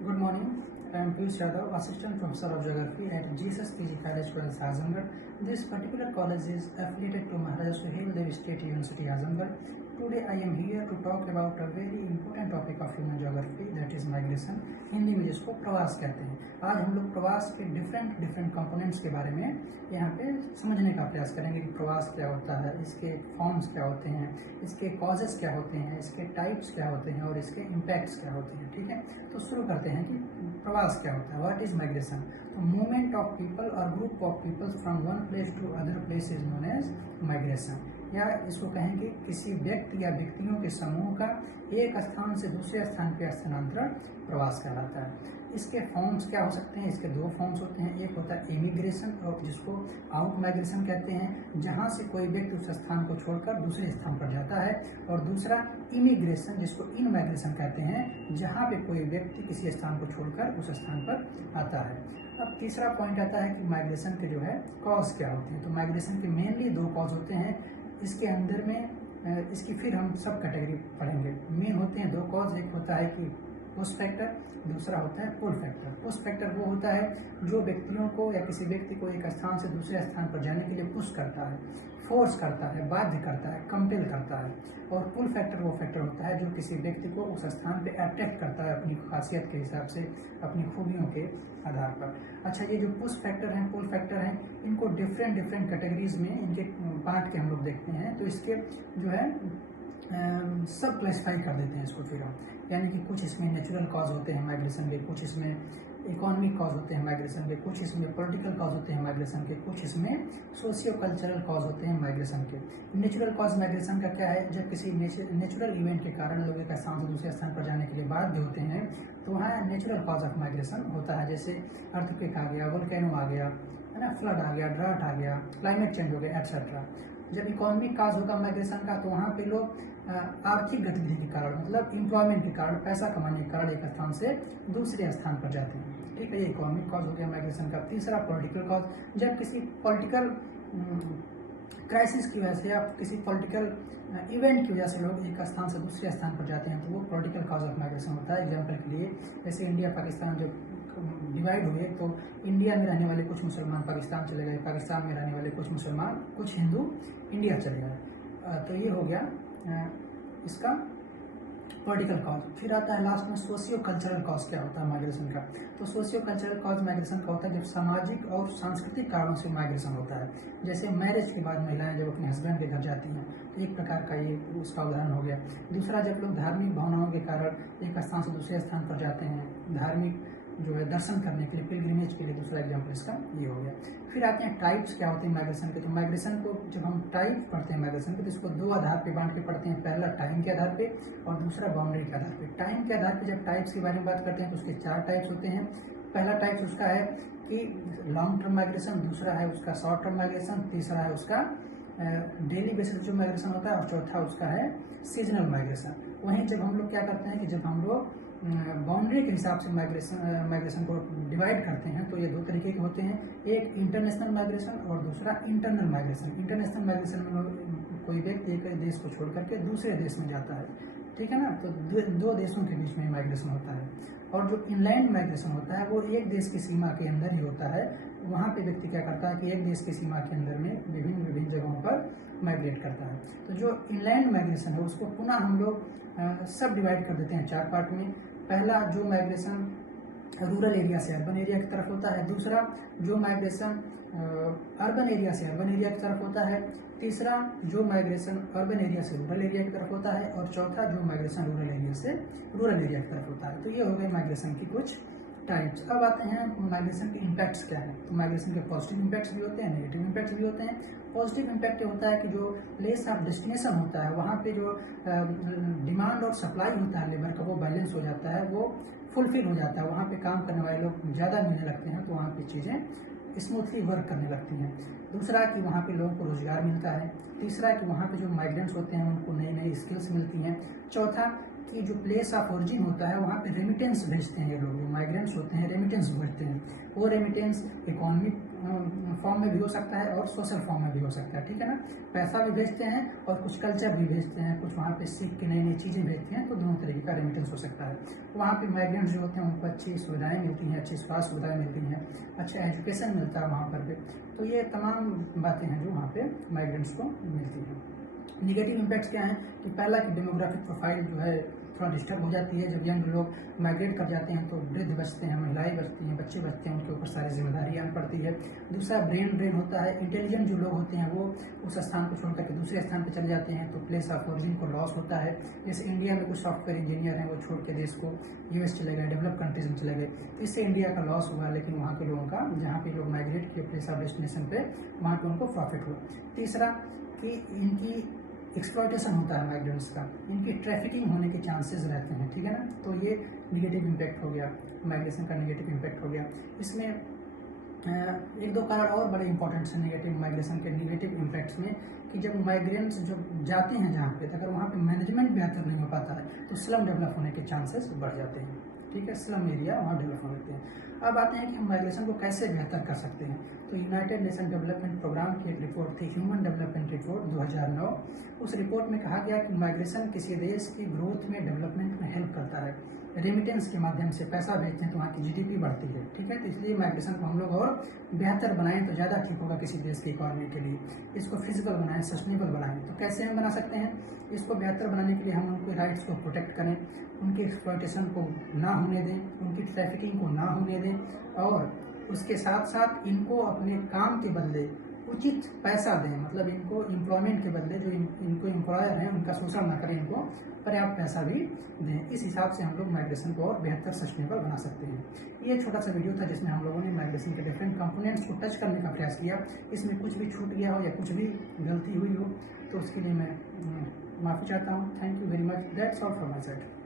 Good morning. I am Piyush Yadav, Assistant Professor of Geography at Jesus PG College, Azamgarh. This particular college is affiliated to Maharaja Suhail Dev State University, Azamgarh. Today I am here to talk about a very important topic of human geography, that is migration. Hindi में जिसको प्रवास कहते हैं. आज हम लोग प्रवास के डिफरेंट कंपोनेंट्स के बारे में यहाँ पे समझने का प्रयास करेंगे कि प्रवास क्या होता है, इसके फॉर्म्स क्या होते हैं, इसके कॉजेस क्या होते हैं, इसके टाइप्स क्या होते हैं और इसके इम्पैक्ट्स क्या होते हैं. ठीक है, तो शुरू करते हैं कि प्रवास क्या होता है. What is migration? तो मूवमेंट ऑफ पीपल और group of people from one place to other place is known as migration. या इसको कहेंगे किसी व्यक्ति या व्यक्तियों के समूह का एक स्थान से दूसरे स्थान पर स्थानांतरण प्रवास कहलाता है. इसके फॉर्म्स क्या हो सकते हैं? इसके दो फॉर्म्स होते हैं. एक होता है इमिग्रेशन और जिसको आउट माइग्रेशन कहते हैं, जहां से कोई व्यक्ति उस स्थान को छोड़कर दूसरे स्थान पर जाता है, और दूसरा इमिग्रेशन जिसको इन माइग्रेशन कहते हैं, जहां पे कोई व्यक्ति किसी स्थान को छोड़कर उस स्थान पर आता है. अब तीसरा पॉइंट आता है कि माइग्रेशन के जो है कॉज क्या होते हैं. तो माइग्रेशन के मेनली दो कॉज होते हैं. इसके अंदर में इसकी फिर हम सब कैटेगरी पढ़ेंगे. मेन होते हैं दो कॉज. एक होता है कि पुश फैक्टर, दूसरा होता है पुल फैक्टर. पुश फैक्टर वो होता है जो व्यक्तियों को या किसी व्यक्ति को एक स्थान से दूसरे स्थान पर जाने के लिए पुश करता है, फोर्स करता है, बाध्य करता है, कंपेल करता है. और पुल फैक्टर वो फैक्टर होता है जो किसी व्यक्ति को उस स्थान पे अट्रैक्ट करता है अपनी खासियत के हिसाब से, अपनी खूबियों के आधार पर. अच्छा, ये जो पुश फैक्टर हैं, पुल फैक्टर हैं, इनको डिफरेंट कैटेगरीज में इनके बांट के हम लोग देखते हैं. तो इसके जो है सब क्लासिफाई कर देते हैं इसको फिर हम. यानी कि कुछ इसमें नेचुरल कॉज होते हैं माइग्रेशन के, कुछ इसमें इकोनॉमिक कॉज होते हैं माइग्रेशन के, कुछ इसमें पॉलिटिकल कॉज होते हैं माइग्रेशन के, कुछ इसमें सोशियो कल्चरल कॉज होते हैं माइग्रेशन के. नेचुरल कॉज माइग्रेशन का क्या है? जब किसी नेचुरल इवेंट के कारण लोग एक स्थान से दूसरे स्थान पर जाने के लिए बाध्य होते हैं, तो वहाँ नेचुरल कॉज ऑफ माइग्रेशन होता है. जैसे अर्थक्वेक आ गया, वोल्केनो आ गया, है ना, फ्लड आ गया, ड्राट आ गया, क्लाइमेट चेंज हो गया, एक्सेट्रा. जब इकोनॉमिक काज होगा माइग्रेशन का, तो वहाँ पे लोग आर्थिक गतिविधि के कारण, मतलब एम्प्लॉयमेंट के कारण, पैसा कमाने के कारण एक स्थान से दूसरे स्थान पर जाते हैं. ठीक है, ये इकोनॉमिक कॉज हो गया माइग्रेशन का. तीसरा पॉलिटिकल कॉज, जब किसी पॉलिटिकल क्राइसिस की वजह से या किसी पॉलिटिकल इवेंट की वजह से लोग एक स्थान से दूसरे स्थान पर जाते हैं, तो वो पॉलिटिकल कॉज ऑफ माइग्रेशन होता है. एग्जाम्पल के लिए जैसे इंडिया पाकिस्तान जब डिवाइड हुए, तो इंडिया में रहने वाले कुछ मुसलमान पाकिस्तान चले गए, पाकिस्तान में रहने वाले कुछ मुसलमान, कुछ हिंदू इंडिया चले गए. तो ये हो गया इसका पॉलिटिकल कॉज. फिर आता है लास्ट में सोशियो कल्चरल कॉज. क्या होता है माइग्रेशन का? तो सोशियो कल्चरल कॉज माइग्रेशन का होता है जब सामाजिक और सांस्कृतिक कारणों से माइग्रेशन होता है. जैसे मैरिज के बाद महिलाएं जब अपने हस्बैंड के घर जाती हैं, तो एक प्रकार का ये उसका उदाहरण हो गया. दूसरा, जब लोग धार्मिक भावनाओं के कारण एक स्थान से दूसरे स्थान पर जाते हैं, धार्मिक जो है दर्शन करने के लिए, पिलग्रिमेज के लिए, दूसरा एग्जाम्पल इसका ये हो गया. फिर आते हैं टाइप्स क्या होते हैं माइग्रेशन के. तो माइग्रेशन को जब हम टाइप पढ़ते हैं माइग्रेशन के, तो इसको दो आधार पे बांट के पढ़ते हैं. पहला टाइम के आधार पे और दूसरा बाउंड्री के आधार पे. टाइम के आधार पे जब टाइप्स के बारे में बात करते हैं, तो उसके चार टाइप्स होते हैं. पहला टाइप्स उसका है कि लॉन्ग टर्म माइग्रेशन, दूसरा है उसका शॉर्ट टर्म माइग्रेशन, तीसरा है उसका डेली बेसिस जो माइग्रेशन होता है, और चौथा उसका है सीजनल माइग्रेशन. वहीं जब हम लोग क्या करते हैं कि जब हम लोग बाउंड्री के हिसाब से माइग्रेशन को डिवाइड करते हैं, तो ये दो तरीके के होते हैं. एक इंटरनेशनल माइग्रेशन और दूसरा इंटरनल माइग्रेशन. इंटरनेशनल माइग्रेशन में कोई व्यक्ति एक देश को छोड़ करके दूसरे देश में जाता है. ठीक है ना, तो दो देशों के बीच में माइग्रेशन होता है. और जो इनलैंड माइग्रेशन होता है वो एक देश की सीमा के अंदर ही होता है. वहाँ पे व्यक्ति क्या करता है कि एक देश की सीमा के अंदर में विभिन्न जगहों पर माइग्रेट करता है. तो जो इनलैंड माइग्रेशन है उसको पुनः हम लोग सब डिवाइड कर देते हैं चार पार्ट में. पहला जो माइग्रेशन रूरल एरिया से अर्बन एरिया की तरफ होता है. दूसरा जो माइग्रेशन अर्बन एरिया से अर्बन एरिया की तरफ होता है. तीसरा जो माइग्रेशन अर्बन एरिया से रूरल एरिया की तरफ होता है. और चौथा जो माइग्रेशन रूरल एरिया से रूरल एरिया की तरफ होता है. तो ये हो गए माइग्रेशन की कुछ टाइप्स. अब आते हैं माइग्रेशन के इम्पैक्ट्स क्या है. तो माइग्रेशन के पॉजिटिव इम्पैक्ट्स भी होते हैं, नेगेटिव इम्पैक्ट्स भी होते हैं. पॉजिटिव इम्पैक्ट ये होता है कि जो प्लेस ऑफ डेस्टिनेशन होता है, वहाँ पे जो डिमांड और सप्लाई होता है लेबर का, वो बैलेंस हो जाता है, वो फुलफिल हो जाता है. वहाँ पे काम करने वाले लोग ज़्यादा मिलने लगते हैं, तो वहाँ पे चीज़ें स्मूथली वर्क करने लगती हैं. दूसरा कि वहाँ पे लोगों को रोजगार मिलता है. तीसरा कि वहाँ पे जो माइग्रेंट्स होते हैं उनको नई नई स्किल्स मिलती हैं. चौथा कि जो प्लेस ऑफ ओरिजिन होता है वहाँ पे रेमिटेंस भेजते हैं ये लोग, जो माइग्रेंट्स होते हैं रेमिटेंस भेजते हैं। वो रेमिटेंस इकोनॉमिक फॉर्म में भी हो सकता है और सोशल फॉर्म में भी हो सकता है, ठीक है ना। पैसा भी भेजते हैं और कुछ कल्चर भी भेजते हैं, कुछ वहाँ पे सीख के नई नई चीज़ें भेजते हैं, तो दोनों तरीके का रेमिटेंस हो सकता है। वहाँ पे माइग्रेंट्स जो होते हैं उनको अच्छी सुविधाएँ मिलती हैं, अच्छी स्वास्थ्य सुविधाएँ मिलती हैं, अच्छा एजुकेशन मिलता है वहाँ पर भी। तो ये तमाम बातें हैं जो वहाँ पे माइग्रेंट्स को मिलती हैं। निगेटिव इम्पैक्ट्स क्या हैं कि पहला कि डेमोग्राफिक प्रोफाइल जो है थोड़ा डिस्टर्ब हो जाती है। जब यंग लोग माइग्रेट कर जाते हैं तो वृद्ध बचते हैं, महिलाएं बचती हैं, बच्चे बचते हैं, उनके ऊपर सारी जिम्मेदारी आन पड़ती है। दूसरा ब्रेन ड्रेन होता है। इंटेलिजेंट जो लोग होते हैं वो उस स्थान को छोड़ करके दूसरे स्थान पर चले जाते हैं, तो प्लेस ऑफ ओरिजिन को लॉस होता है। जैसे इंडिया में कुछ सॉफ्टवेयर इंजीनियर हैं, वो छोड़ के देश को यूएस चले गए, डेवलप कंट्रीज में चले गए, इससे इंडिया का लॉस हुआ। लेकिन वहाँ के लोगों का, जहाँ पे लोग माइग्रेट किए प्लेस ऑफ डेस्टिनेशन पे, वहाँ पे उनको प्रॉफिट हुआ। तीसरा कि इनकी एक्सप्लॉयटेशन होता है माइग्रेंट्स का, इनकी ट्रैफिकिंग होने के चांसेस रहते हैं, ठीक है ना। तो ये निगेटिव इम्पैक्ट हो गया, माइग्रेशन का निगेटिव इम्पैक्ट हो गया। इसमें एक दो कारण और बड़े इंपॉर्टेंट हैं निगेटिव माइग्रेशन के निगेटिव इम्पैक्ट्स में, कि जब माइग्रेंट्स जब जाते हैं जहाँ पे, अगर वहाँ पे मैनेजमेंट बेहतर नहीं हो पाता है तो स्लम डेवलप होने के चांसेस बढ़ जाते हैं, ठीक है। स्लम एरिया वहाँ डेवलप हो जाते हैं। अब आते हैं कि हम माइग्रेशन को कैसे बेहतर कर सकते हैं। तो यूनाइटेड नेशन डेवलपमेंट प्रोग्राम की एक रिपोर्ट थी, ह्यूमन डेवलपमेंट रिपोर्ट 2009। उस रिपोर्ट में कहा गया कि माइग्रेशन किसी देश की ग्रोथ में, डेवलपमेंट में हेल्प करता है। रेमिटेंस के माध्यम से पैसा भेजते हैं तो वहाँ की जीडीपी बढ़ती है, ठीक है। तो इसलिए माइग्रेशन को हम लोग और बेहतर बनाएं तो ज़्यादा ठीक होगा किसी देश की इकॉनमी के लिए। इसको फिजिकल बनाएं, सस्टेनेबल बनाएं। तो कैसे हम बना सकते हैं इसको बेहतर बनाने के लिए? हम उनके राइट्स को प्रोटेक्ट करें, उनकी एक्सप्लॉयटेशन को ना होने दें, उनकी ट्रैफिकिंग को ना होने दें, और उसके साथ साथ इनको अपने काम के बदले उचित पैसा दें। मतलब इनको एम्प्लॉयमेंट के बदले जो इनको एम्प्लॉयर हैं उनका शोषण ना करें, इनको पर्याप्त पैसा भी दें। इस हिसाब से हम लोग माइग्रेशन को और बेहतर सस्टेनेबल बना सकते हैं। ये छोटा सा वीडियो था जिसमें हम लोगों ने माइग्रेशन के डिफरेंट कंपोनेंट्स को टच करने का प्रयास किया। इसमें कुछ भी छूट गया हो या कुछ भी गलती हुई हो तो उसके लिए मैं माफ़ी चाहता हूँ। Thank you very much. That's all from my side.